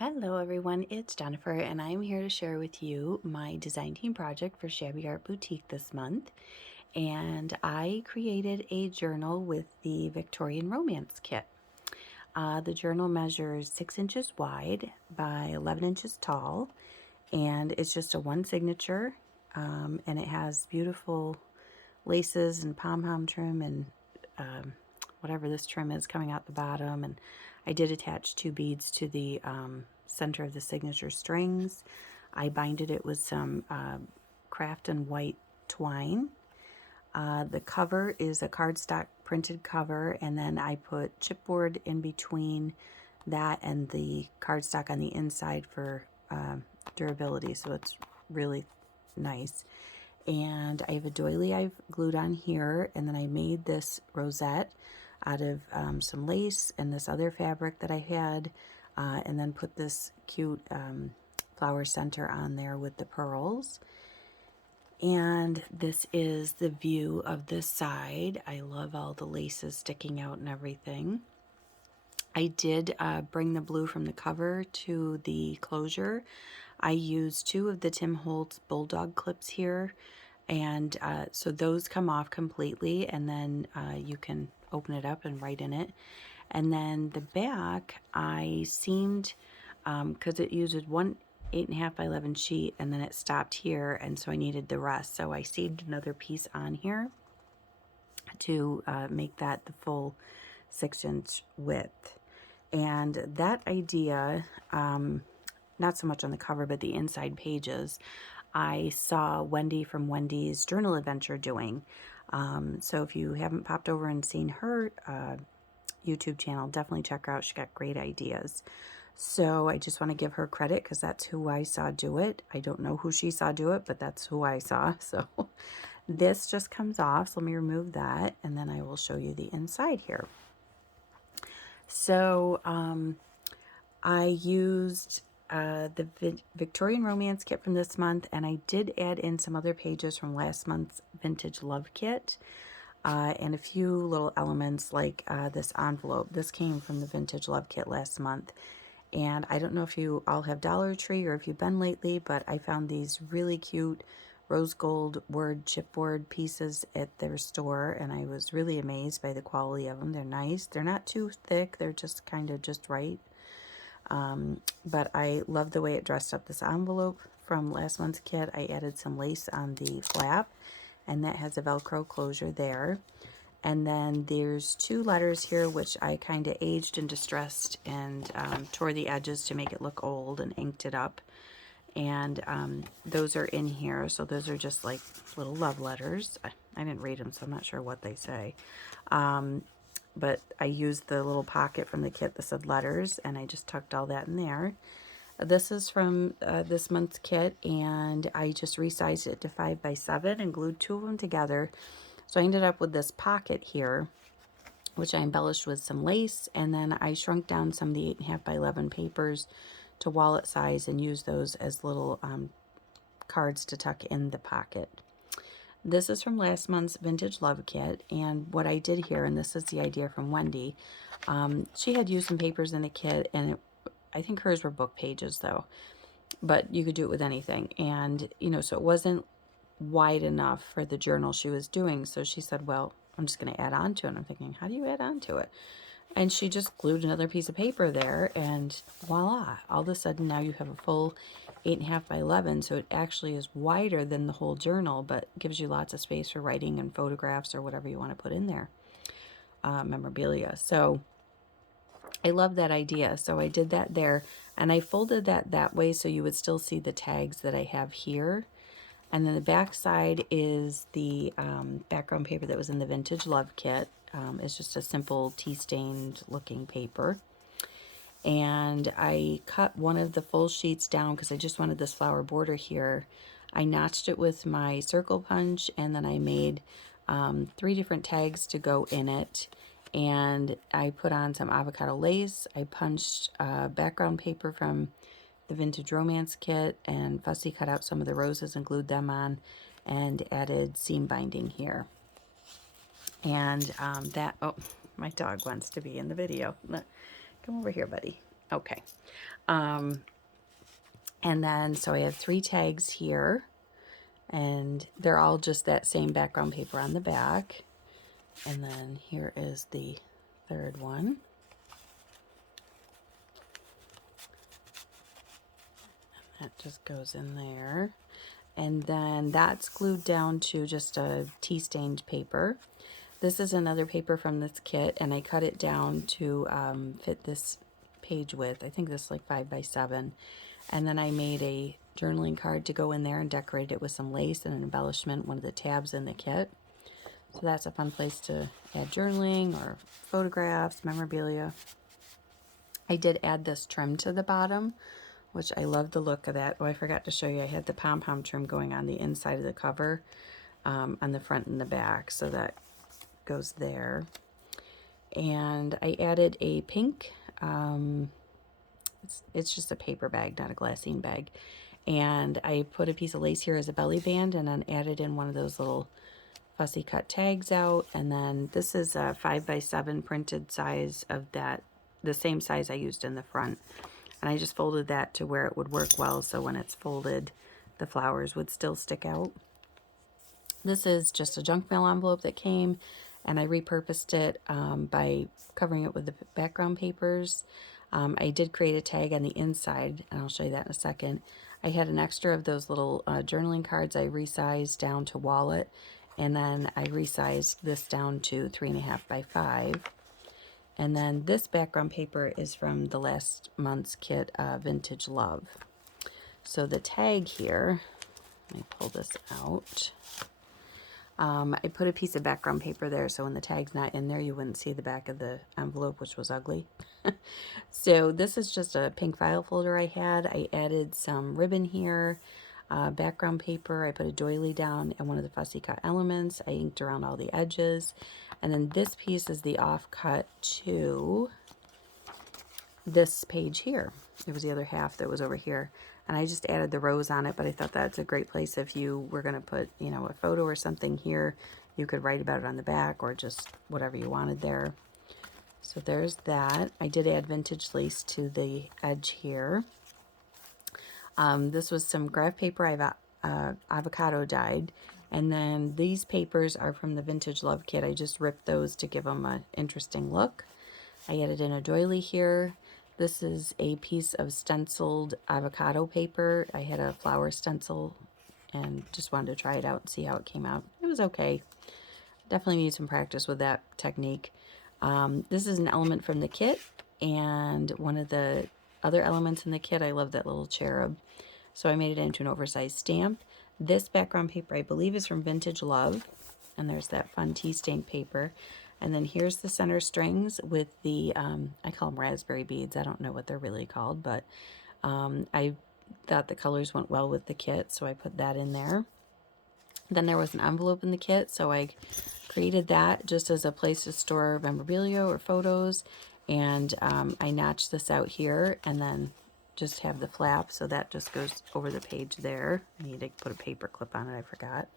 Hello everyone, it's Jennifer and I'm here to share with you my design team project for Shabby Art Boutique this month. And I created a journal with the Victorian Romance kit. The journal measures 6 inches wide by 11 inches tall, and it's just a one signature, and it has beautiful laces and pom-pom trim and whatever this trim is coming out the bottom. And I did attach 2 beads to the center of the signature strings. I binded it with some craft and white twine. The cover is a cardstock printed cover, and then I put chipboard in between that and the cardstock on the inside for durability, so it's really nice. And I have a doily I've glued on here, and then I made this rosette out of some lace and this other fabric that I had, and then put this cute flower center on there with the pearls. And this is the view of this side. I love all the laces sticking out and everything. I did bring the blue from the cover to the closure. I used 2 of the Tim Holtz Bulldog clips here, and so those come off completely, and then you can open it up and write in it. And then the back, I seamed, because it uses one 8.5 by 11 sheet, and then it stopped here, and so I needed the rest. So I seamed another piece on here to make that the full 6-inch width. And that idea, not so much on the cover, but the inside pages, I saw Wendy from Wendy's Journal Adventure doing. So if you haven't popped over and seen her YouTube channel, definitely check her out. She got great ideas. So I just want to give her credit because that's who I saw do it. I don't know who she saw do it, but that's who I saw. So this just comes off. So let me remove that, and then I will show you the inside here. So I used the Victorian Romance kit from this month, and I did add in some other pages from last month's Vintage Love kit, and a few little elements like this envelope. This came from the Vintage Love kit last month. And I don't know if you all have Dollar Tree or if you've been lately, but I found these really cute rose gold word chipboard pieces at their store, and I was really amazed by the quality of them. They're nice. They're not too thick. They're just kind of just right. But I love the way it dressed up this envelope from last month's kit. I added some lace on the flap, and that has a Velcro closure there. And then there's 2 letters here which I kind of aged and distressed and tore the edges to make it look old and inked it up. And those are in here. So those are just like little love letters. I didn't read them, so I'm not sure what they say. But I used the little pocket from the kit that said letters, and I just tucked all that in there. This is from this month's kit, and I just resized it to 5 by 7 and glued 2 of them together. So I ended up with this pocket here, which I embellished with some lace, and then I shrunk down some of the 8.5 by 11 papers to wallet size and use those as little cards to tuck in the pocket. This is from last month's Vintage Love kit, and what I did here, and this is the idea from Wendy, she had used some papers in the kit, and I think hers were book pages though, but you could do it with anything. And you know, so it wasn't wide enough for the journal she was doing, so she said, well, I'm just going to add on to it. And I'm thinking, how do you add on to it? And she just glued another piece of paper there, and voila, all of a sudden now you have a full 8.5 by 11, so it actually is wider than the whole journal, but gives you lots of space for writing and photographs or whatever you want to put in there, memorabilia. So I love that idea. So I did that there, and I folded that way so you would still see the tags that I have here. And then the back side is the background paper that was in the Vintage Love kit. It's just a simple tea-stained looking paper. And I cut one of the full sheets down because I just wanted this flower border here. I notched it with my circle punch, and then I made 3 different tags to go in it. And I put on some avocado lace. I punched background paper from the Vintage Romance kit and fussy cut out some of the roses and glued them on, and added seam binding here. And oh, my dog wants to be in the video. Come over here, buddy. Okay. And then, so I have 3 tags here, and they're all just that same background paper on the back. And then here is the 3rd one. That just goes in there. And then that's glued down to just a tea stained paper. This is another paper from this kit, and I cut it down to fit this page width. I think this is like 5 by 7. And then I made a journaling card to go in there and decorate it with some lace and an embellishment, one of the tabs in the kit. So that's a fun place to add journaling or photographs, memorabilia. I did add this trim to the bottom, which I love the look of that. Oh, I forgot to show you, I had the pom-pom trim going on the inside of the cover, on the front and the back, so that goes there. And I added a pink, it's just a paper bag, not a glassine bag. And I put a piece of lace here as a belly band, and then added in one of those little fussy cut tags out. And then this is a 5 by 7 printed size of that, the same size I used in the front. And I just folded that to where it would work well, so when it's folded, the flowers would still stick out. This is just a junk mail envelope that came, and I repurposed it by covering it with the background papers. I did create a tag on the inside, and I'll show you that in a second. I had an extra of those little journaling cards I resized down to wallet, and then I resized this down to 3.5 by 5. And then this background paper is from the last month's kit, Vintage Love. So the tag here, let me pull this out. I put a piece of background paper there, so when the tag's not in there, you wouldn't see the back of the envelope, which was ugly. So this is just a pink file folder I had. I added some ribbon here, background paper. I put a doily down and one of the fussy cut elements. I inked around all the edges. And then this piece is the offcut to this page here. There was the other half that was over here. And I just added the rose on it, but I thought that's a great place if you were going to put, you know, a photo or something here. You could write about it on the back or just whatever you wanted there. So there's that. I did add vintage lace to the edge here. This was some graph paper I've avocado dyed. And then these papers are from the Vintage Love kit. I just ripped those to give them an interesting look. I added in a doily here. This is a piece of stenciled avocado paper. I had a flower stencil and just wanted to try it out and see how it came out. It was okay. Definitely need some practice with that technique. This is an element from the kit, and one of the other elements in the kit, I love that little cherub. So I made it into an oversized stamp. This background paper, I believe, is from Vintage Love. And there's that fun tea stained paper. And then here's the center strings with the, I call them raspberry beads. I don't know what they're really called, but I thought the colors went well with the kit, so I put that in there. Then there was an envelope in the kit, so I created that just as a place to store memorabilia or photos. And I notched this out here and then just have the flap, so that just goes over the page there. I need to put a paper clip on it, I forgot.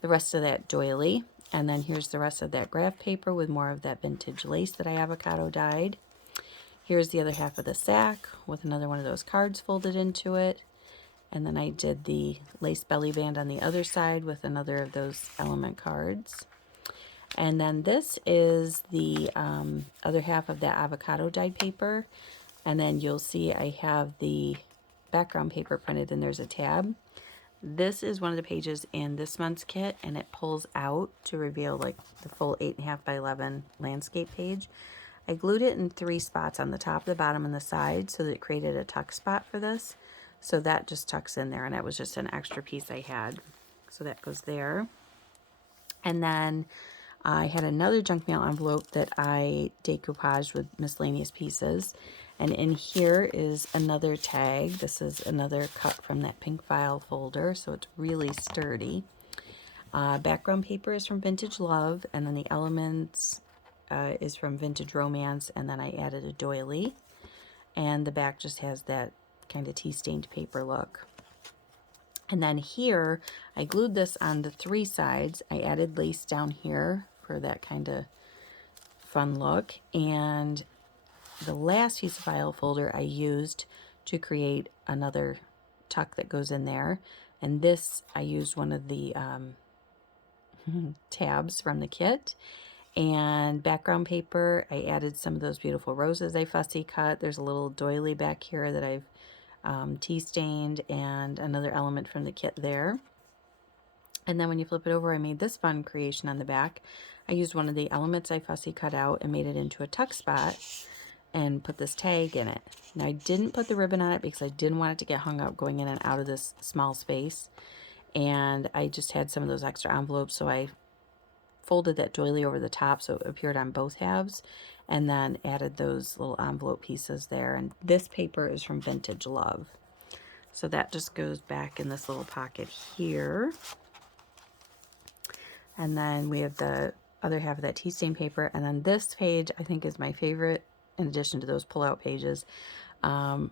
The rest of that doily, and then here's the rest of that graph paper with more of that vintage lace that I avocado dyed. Here's the other half of the sack with another one of those cards folded into it. And then I did the lace belly band on the other side with another of those element cards. And then this is the other half of that avocado dyed paper. And then you'll see I have the background paper printed, and there's a tab. This is one of the pages in this month's kit, and it pulls out to reveal like the full 8.5 by 11 landscape page. I glued it in 3 spots on the top, the bottom, and the side, so that it created a tuck spot for this. So that just tucks in there, and that was just an extra piece I had. So that goes there. And then I had another junk mail envelope that I decoupaged with miscellaneous pieces. And in here is another tag. This is another cut from that pink file folder, so it's really sturdy. Background paper is from Vintage Love, and then the elements is from Vintage Romance, and then I added a doily. And the back just has that kind of tea-stained paper look. And then here, I glued this on the 3 sides. I added lace down here for that kind of fun look. And the last piece of file folder I used to create another tuck that goes in there. And this, I used one of the tabs from the kit. And background paper, I added some of those beautiful roses I fussy cut. There's a little doily back here that I've tea stained, and another element from the kit there. And then when you flip it over, I made this fun creation on the back. I used one of the elements I fussy cut out and made it into a tuck spot and put this tag in it. Now I didn't put the ribbon on it because I didn't want it to get hung up going in and out of this small space. And I just had some of those extra envelopes, so I folded that doily over the top so it appeared on both halves, and then added those little envelope pieces there. And this paper is from Vintage Love. So that just goes back in this little pocket here. And then we have the other half of that tea stain paper. And then this page I think is my favorite in addition to those pull-out pages. Well,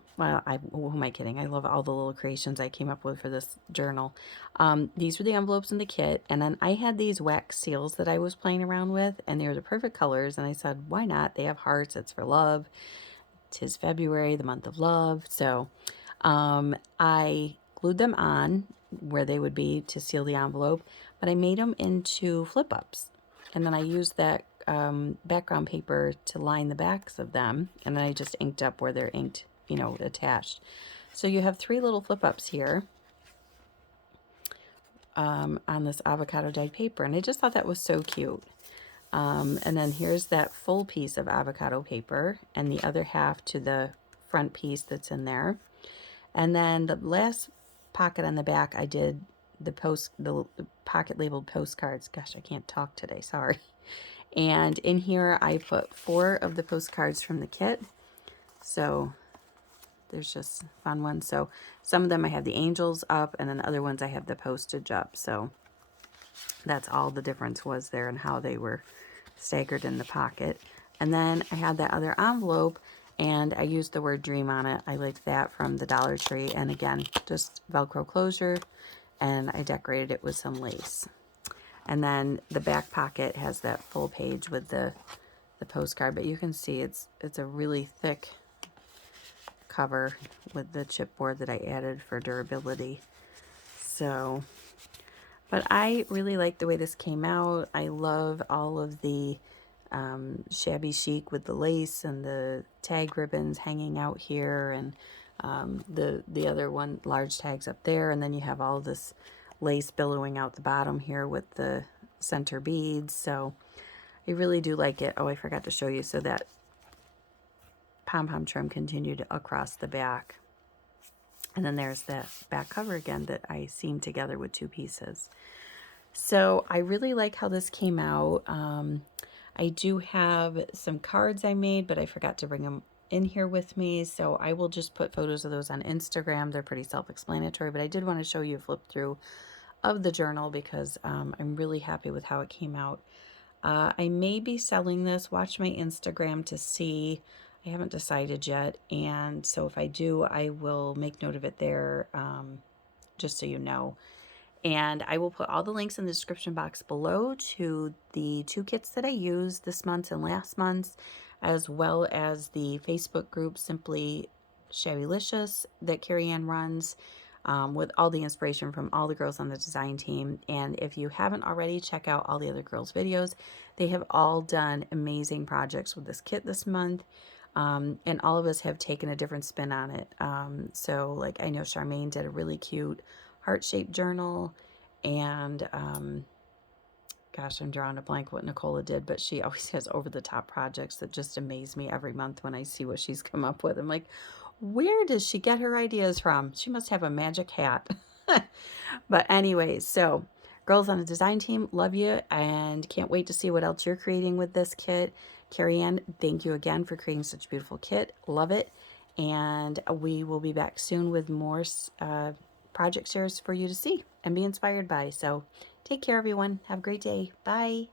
who am I kidding? I love all the little creations I came up with for this journal. These were the envelopes in the kit, and then I had these wax seals that I was playing around with, and they were the perfect colors, and I said, why not? They have hearts, it's for love. 'Tis February, the month of love. So I glued them on where they would be to seal the envelope, but I made them into flip-ups. And then I used that background paper to line the backs of them, and then I just inked up where they're inked, you know, attached. So you have 3 little flip-ups here on this avocado dyed paper, and I just thought that was so cute. And then here's that full piece of avocado paper and the other half to the front piece that's in there. And then the last pocket on the back, I did the pocket labeled postcards. Gosh, I can't talk today, sorry. And in here I put 4 of the postcards from the kit. So there's just fun ones. So some of them I have the angels up, and then other ones I have the postage up. So that's all the difference was there and how they were staggered in the pocket. And then I had that other envelope, and I used the word dream on it. I liked that from the Dollar Tree. And again, just Velcro closure, and I decorated it with some lace. And then the back pocket has that full page with the postcard, but you can see it's a really thick cover with the chipboard that I added for durability. So, but I really like the way this came out. I love all of the shabby chic with the lace and the tag ribbons hanging out here, and the other one large tags up there, and then you have all this lace billowing out the bottom here with the center beads. So I really do like it. Oh, I forgot to show you. So that pom-pom trim continued across the back. And then there's that back cover again that I seamed together with 2 pieces. So I really like how this came out. I do have some cards I made, but I forgot to bring them in here with me. So I will just put photos of those on Instagram. They're pretty self-explanatory, but I did want to show you a flip through of the journal because I'm really happy with how it came out. I may be selling this. Watch my Instagram to see. I haven't decided yet, and so if I do, I will make note of it there, just so you know. And I will put all the links in the description box below to the 2 kits that I used this month and last month, as well as the Facebook group Simply Shabbylicious that Carrie Ann runs, with all the inspiration from all the girls on the design team. And if you haven't already, check out all the other girls' videos. They have all done amazing projects with this kit this month. And all of us have taken a different spin on it. So like I know Charmaine did a really cute heart-shaped journal, and gosh, I'm drawing a blank what Nicola did, but she always has over-the-top projects that just amaze me every month when I see what she's come up with. I'm like, where does she get her ideas from? She must have a magic hat. But anyways, so girls on the design team, love you, and can't wait to see what else you're creating with this kit. Carrie Ann, thank you again for creating such a beautiful kit. Love it. And we will be back soon with more project shares for you to see and be inspired by. So take care, everyone. Have a great day. Bye.